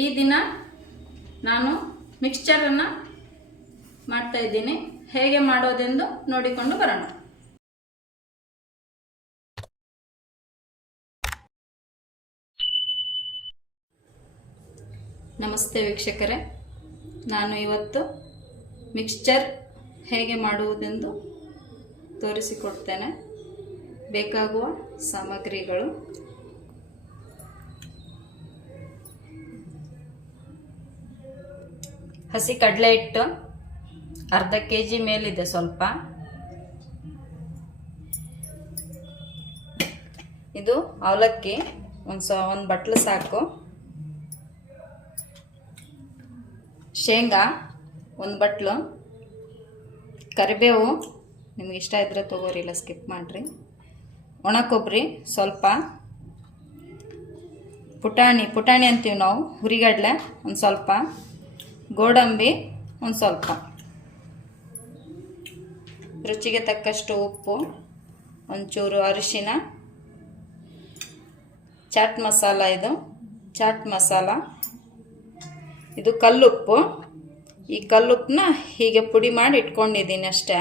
ಈ ದಿನ ನಾನು ಮಿಕ್ಸ್ಚರನ್ನು ಮಾಡ್ತಾ ಇದ್ದೀನಿ. ಹೇಗೆ ಮಾಡೋದೆಂದು ನೋಡಿಕೊಂಡು ಬರೋಣ. ನಮಸ್ತೆ ವೀಕ್ಷಕರೇ, ನಾನು ಇವತ್ತು ಮಿಕ್ಸ್ಚರ್ ಹೇಗೆ ಮಾಡುವುದೆಂದು ತೋರಿಸಿಕೊಡ್ತೇನೆ. ಬೇಕಾಗುವ ಸಾಮಗ್ರಿಗಳು: ಹಸಿ ಕಡಲೆ ಹಿಟ್ಟು ಅರ್ಧ kg ಮೇಲಿದೆ, ಸ್ವಲ್ಪ. ಇದು ಅವಲಕ್ಕಿ ಒಂದು ಬಟ್ಲು ಸಾಕು. ಶೇಂಗಾ ಒಂದು ಬಟ್ಲು. ಕರಿಬೇವು ನಿಮ್ಗೆ ಇಷ್ಟ ಇದ್ದರೆ ತೊಗೋರಿ, ಇಲ್ಲ ಸ್ಕಿಪ್ ಮಾಡಿರಿ. ಒಣ ಕೊಬ್ಬರಿ ಸ್ವಲ್ಪ. ಪುಟಾಣಿ ಅಂತೀವಿ ನಾವು, ಹುರಿಗಡಲೆ ಒಂದು ಸ್ವಲ್ಪ. ಗೋಡಂಬಿ ಒಂದು ಸ್ವಲ್ಪ. ರುಚಿಗೆ ತಕ್ಕಷ್ಟು ಉಪ್ಪು, ಒಂಚೂರು ಅರಿಶಿನ, ಚಾಟ್ ಮಸಾಲ. ಇದು ಚಾಟ್ ಮಸಾಲ. ಇದು ಕಲ್ಲುಪ್ಪು. ಈ ಕಲ್ಲುಪ್ಪನ್ನ ಹೀಗೆ ಪುಡಿ ಮಾಡಿ ಇಟ್ಕೊಂಡಿದ್ದೀನಿ ಅಷ್ಟೇ.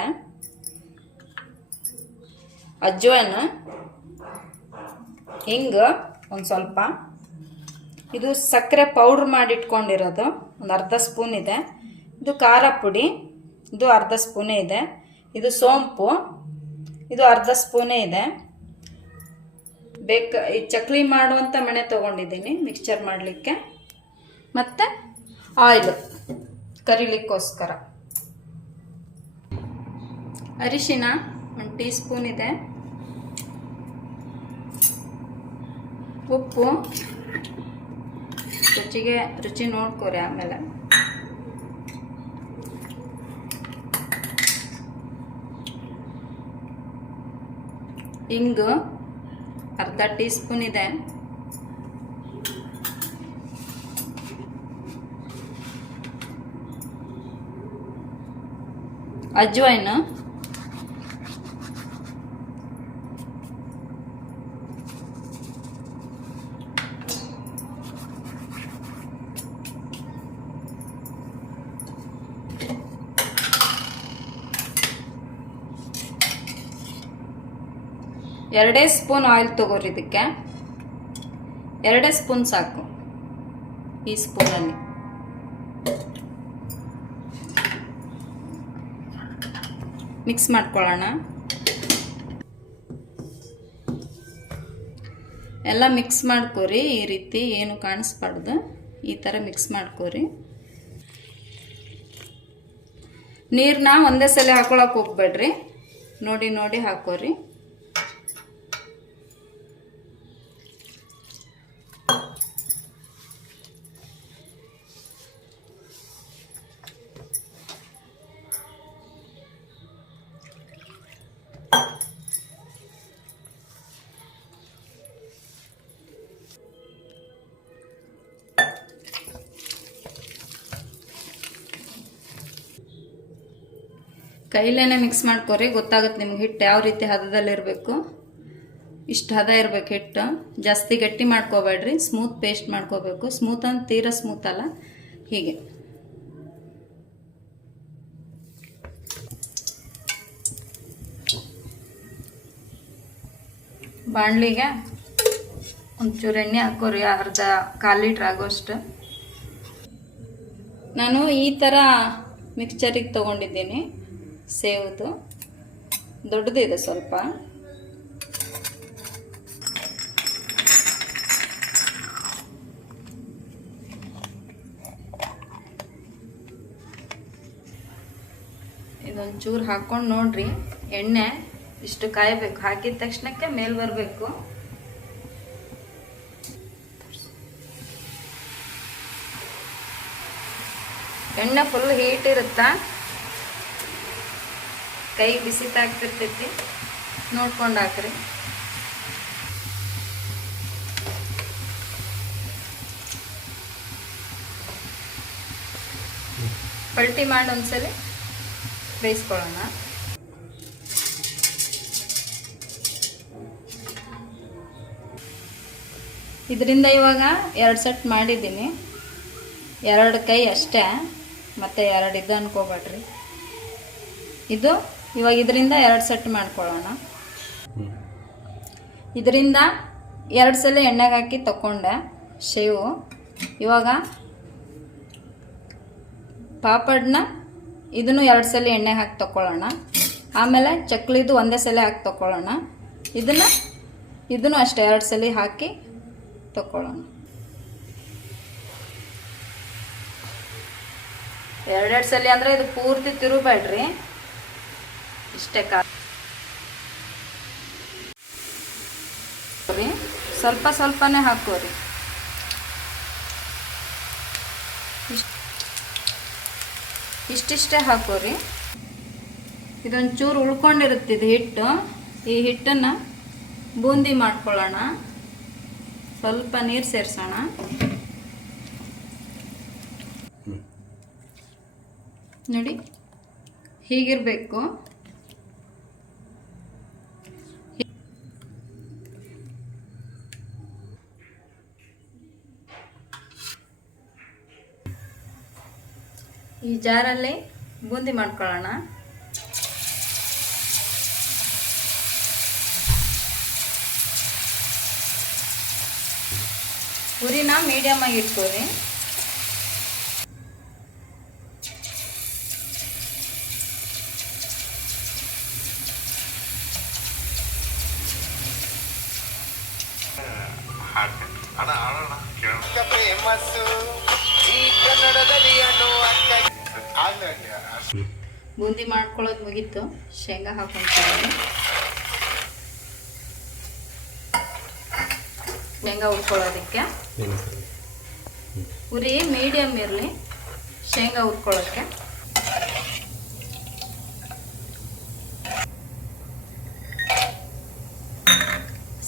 ಅಜ್ವಾನ, ಹಿಂಗು ಒಂದು ಸ್ವಲ್ಪ. ಇದು ಸಕ್ಕರೆ ಪೌಡ್ರ್ ಮಾಡಿ ಇಟ್ಕೊಂಡಿರೋದು, ಒಂದು ಅರ್ಧ ಸ್ಪೂನ್ ಇದೆ. ಇದು ಖಾರ ಪುಡಿ, ಇದು ಅರ್ಧ ಸ್ಪೂನೇ ಇದೆ. ಇದು ಸೋಂಪು, ಇದು ಅರ್ಧ ಸ್ಪೂನೇ ಇದೆ. ಈ ಚಕ್ಲಿ ಮಾಡುವಂಥ ಮಣೆ ತೊಗೊಂಡಿದ್ದೀನಿ ಮಿಕ್ಸ್ಚರ್ ಮಾಡಲಿಕ್ಕೆ. ಮತ್ತು ಆಯಿಲ್ ಕರಿಲಿಕ್ಕೋಸ್ಕರ. ಅರಿಶಿನ 1 ಟೀ ಸ್ಪೂನ್ ಇದೆ. ಉಪ್ಪು ರುಚಿ ನೋಡ್ಕೋರಿ ಆಮೇಲೆ. ಹಿಂಗು ಅರ್ಧ ಟೀ ಸ್ಪೂನ್ ಇದೆ. ಅಜ್ವೈನ್ ಎರಡೇ ಸ್ಪೂನ್ ಆಯಿಲ್ ತಗೋರಿ. ಇದಕ್ಕೆ 2 ಸ್ಪೂನ್ ಸಾಕು. ಈ ಸ್ಪೂನಲ್ಲಿ ಮಿಕ್ಸ್ ಮಾಡ್ಕೊಳ್ಳೋಣ. ಎಲ್ಲ ಮಿಕ್ಸ್ ಮಾಡ್ಕೋರಿ. ಈ ರೀತಿ ಏನು ಕಾಣಿಸ್ಬಾರ್ದು, ಈ ಥರ ಮಿಕ್ಸ್ ಮಾಡ್ಕೋರಿ. ನೀರನ್ನ ಒಂದೇ ಸಲ ಹಾಕೊಳಕ್ಕೆ ಹೋಗ್ಬೇಡ್ರಿ, ನೋಡಿ ಹಾಕೋರಿ. ಕೈಲೇನೆ ಮಿಕ್ಸ್ ಮಾಡ್ಕೋರಿ, ಗೊತ್ತಾಗುತ್ತೆ ನಿಮ್ಗೆ ಹಿಟ್ಟು ಯಾವ ರೀತಿ ಹದದಲ್ಲಿರಬೇಕು. ಇಷ್ಟು ಹದ ಇರಬೇಕು ಹಿಟ್ಟು. ಜಾಸ್ತಿ ಗಟ್ಟಿ ಮಾಡ್ಕೋಬೇಡ್ರಿ, ಸ್ಮೂತ್ ಪೇಸ್ಟ್ ಮಾಡ್ಕೋಬೇಕು. ಸ್ಮೂತ್ ಅಂತ ತೀರಾ ಸ್ಮೂತ್ ಅಲ್ಲ, ಹೀಗೆ. ಬಾಣಲಿಗೆ ಒಂಚೂರು ಎಣ್ಣೆ ಹಾಕೋರಿ, ಕಾಲು ಲೀಟ್ರ್ ಆಗೋಷ್ಟು. ನಾನು ಈ ಥರ ಮಿಕ್ಸ್ಚರಿಗೆ ತೊಗೊಂಡಿದ್ದೀನಿ. ಸೇವ್ದು ದೊಡ್ಡದಿದೆ ಸ್ವಲ್ಪ. ಇದೊಂಚೂರು ಹಾಕ್ಕೊಂಡು ನೋಡ್ರಿ. ಎಣ್ಣೆ ಇಷ್ಟು ಕಾಯಬೇಕು, ಹಾಕಿದ ತಕ್ಷಣಕ್ಕೆ ಮೇಲೆ ಬರಬೇಕು. ಎಣ್ಣೆ ಫುಲ್ ಹೀಟ್ ಇರುತ್ತಾ, ಕೈ ಬಿಸಿ ತಾಗ್ತಿರ್ತೈತಿ, ನೋಡ್ಕೊಂಡು ಹಾಕ್ರಿ. ಪಲ್ಟಿ ಮಾಡಿ ಒಂದ್ಸಲಿ ಬೇಯಿಸ್ಕೊಳ್ಳೋಣ. ಇದರಿಂದ ಇವಾಗ 2 ಸೆಟ್ ಮಾಡಿದ್ದೀನಿ. 2 ಕೈ ಅಷ್ಟೇ, ಮತ್ತು 2 ಇದು ಅನ್ಕೋಬೇಡ್ರಿ. ಇದು ಇವಾಗ ಇದರಿಂದ 2 ಸೆಟ್ ಮಾಡ್ಕೊಳ್ಳೋಣ. ಇದರಿಂದ 2 ಸಲ ಎಣ್ಣೆಗೆ ಹಾಕಿ ತಗೊಂಡೆ ಶೇವು. ಇವಾಗ ಪಾಪಡ್ನ ಇದನ್ನು 2 ಸಲ ಎಣ್ಣೆಗೆ ಹಾಕಿ ತಗೊಳ್ಳೋಣ. ಆಮೇಲೆ ಚಕ್ಲಿದು ಒಂದೇ ಸಲ ಹಾಕಿ ತಗೊಳ್ಳೋಣ. ಇದನ್ನು ಅಷ್ಟೇ 2 ಸಲ ಹಾಕಿ ತಗೊಳ್ಳೋಣ. 2 ಸಲ ಅಂದರೆ ಇದು ಪೂರ್ತಿ ತಿರುಬೇಡ್ರಿ, ಇಷ್ಟೇ ಸ್ವಲ್ಪ ಸ್ವಲ್ಪನೇ ಹಾಕೋರಿ. ಇಷ್ಟಿಷ್ಟೇ ಹಾಕೋರಿ. ಇದೊಂಚೂರು ಉಳ್ಕೊಂಡಿರುತ್ತಿದೆ ಹಿಟ್ಟು. ಈ ಹಿಟ್ಟನ್ನು ಬೂಂದಿ ಮಾಡ್ಕೊಳ್ಳೋಣ. ಸ್ವಲ್ಪ ನೀರು ಸೇರಿಸೋಣ. ನೋಡಿ ಹೀಗಿರಬೇಕು. ಈ ಜಾರಲ್ಲಿ ಬೂಂದಿ ಮಾಡ್ಕೊಳ್ಳೋಣ. ಉರಿನ ಮೀಡಿಯಮ್ ಆಗಿ ಇಟ್ಕೋರಿ. ಬೂಂದಿ ಮಾಡ್ಕೊಳ್ಳೋದು ಮುಗೀತು. ಶೇಂಗಾ ಹಾಕೊಂಡ್ತೀವಿ. ಶೇಂಗಾ ಹುರ್ಕೊಳ್ಳೋದಕ್ಕೆ ಉರಿ ಮೀಡಿಯಮ್ ಇರಲಿ. ಶೇಂಗಾ ಹುರ್ಕೊಳ್ಳೋಕ್ಕೆ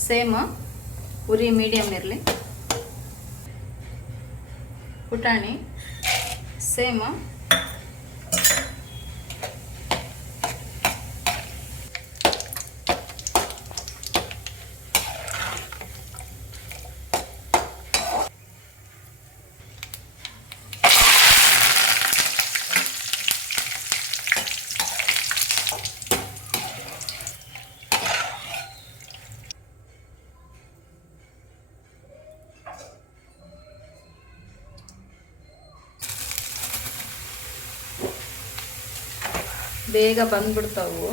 ಸೇಮ್ ಉರಿ ಮೀಡಿಯಮ್ ಇರಲಿ. ಪುಟಾಣಿ ಸೇಮ್. ಬೇಗ ಬಂದ್ಬಿಡ್ತಾವು.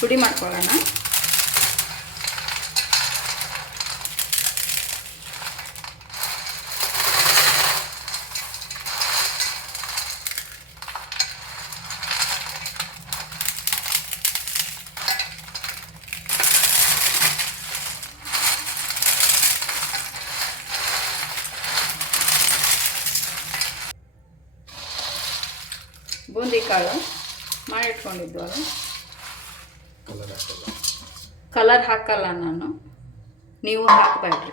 ಪುಡಿ ಮಾಡ್ಕೊಳ್ಳೋಣ. ಬೂಂದಿ ಕಾಳು ಮಾಡಿಟ್ಕೊಂಡಿದ್ವಲ್ಲ, ಕಲರ್ ಹಾಕಲ್ಲ ನಾನು, ನೀವು ಹಾಕಬೇಡ್ರಿ.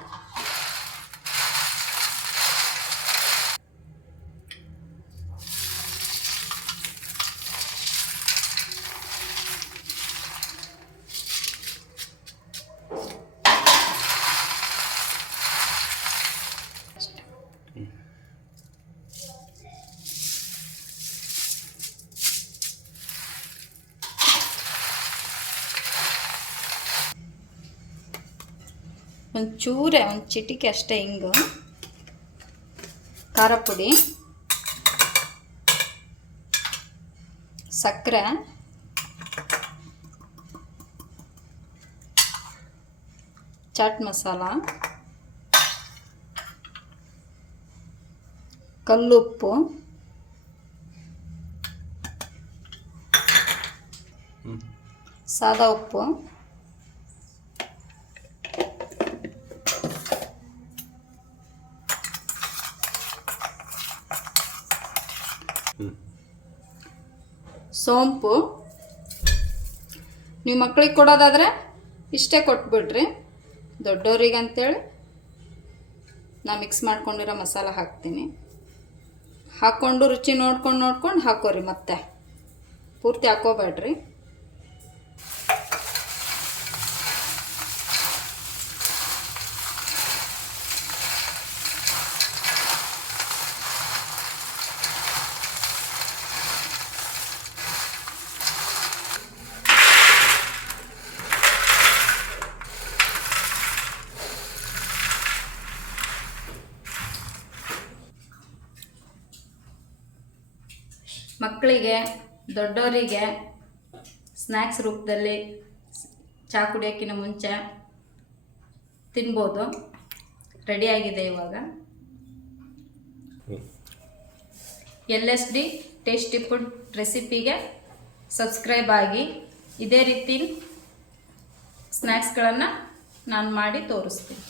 ಒಂಚೂರೆ ಒಂದು ಚಿಟಿಕೆ ಅಷ್ಟೇ ಹಿಂಗು, ಖಾರ ಪುಡಿ, ಸಕ್ಕರೆ, ಚಾಟ್ ಮಸಾಲ, ಕಲ್ಲುಪ್ಪು, ಸಾದಾ ಉಪ್ಪು, ಸೋಂಪು. ನೀವು ಮಕ್ಕಳಿಗೆ ಕೊಡೋದಾದರೆ ಇಷ್ಟೇ ಕೊಟ್ಬಿಡ್ರಿ. ದೊಡ್ಡವರಿಗೆ ಅಂತೇಳಿ ನಾ ಮಿಕ್ಸ್ ಮಾಡ್ಕೊಂಡಿರೋ ಮಸಾಲ ಹಾಕ್ತೀನಿ. ಹಾಕ್ಕೊಂಡು ರುಚಿ ನೋಡ್ಕೊಂಡು ಹಾಕೋರಿ. ಮತ್ತೆ ಪೂರ್ತಿ ಹಾಕೋಬೇಡ್ರಿ. ಮಕ್ಕಳಿಗೆ ದೊಡ್ಡವರಿಗೆ ಸ್ನ್ಯಾಕ್ಸ್ ರೂಪದಲ್ಲಿ ಚಹಾ ಕುಡಿಯೋಕ್ಕಿಂತ ಮುಂಚೆ ತಿನ್ಬೋದು. ರೆಡಿಯಾಗಿದೆ ಇವಾಗ. LSD ಟೇಸ್ಟಿ ಫುಡ್ ರೆಸಿಪಿಗೆ ಸಬ್ಸ್ಕ್ರೈಬ್ ಆಗಿ. ಇದೇ ರೀತಿ ಸ್ನ್ಯಾಕ್ಸ್ಗಳನ್ನು ನಾನು ಮಾಡಿ ತೋರಿಸ್ತೀನಿ.